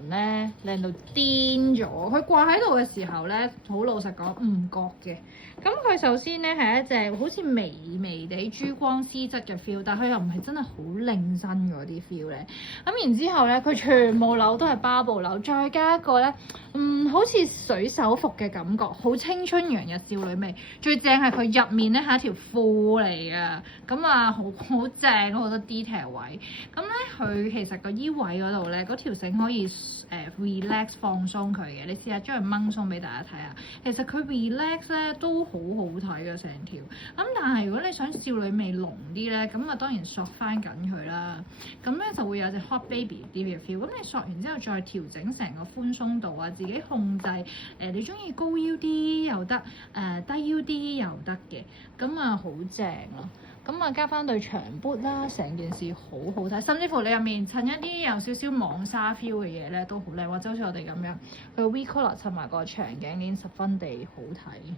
輪咧靚到癲咗，佢掛喺度嘅時候咧，好老實講唔覺嘅。咁佢首先咧係一隻好似微微地珠光絲質嘅 feel，但係佢又唔係真係好靚身嗰啲 feel 咧。咁然之後咧，佢全部紐都係巴布紐，再加一個咧，好似水手服嘅感覺，好青春洋溢少女味。最正係佢入面咧係一條褲嚟嘅，咁啊好正，好多 detail 位。咁咧佢其實個衣位嗰度咧，嗰條繩可以relax 放鬆佢嘅。你試下將佢掹鬆俾大家睇下，其實佢 relax 咧都好好睇嘅成條。咁但係如果你想少女味濃啲咧，咁啊當然索翻緊佢啦。咁咧就會有隻 hot baby 啲嘅 feel。咁你索完之後再調整成個寬鬆度啊，自己控制。你中意高腰啲又得，低腰啲又得嘅。咁啊好正咯。咁啊加翻對長 boot 啦，成件事好好睇。甚至乎你入面襯一啲有少少網紗 feel 嘅嘢咧，都好靚。或者好似我哋咁樣，佢 V collar 襯埋個長頸鏈，十分地好睇。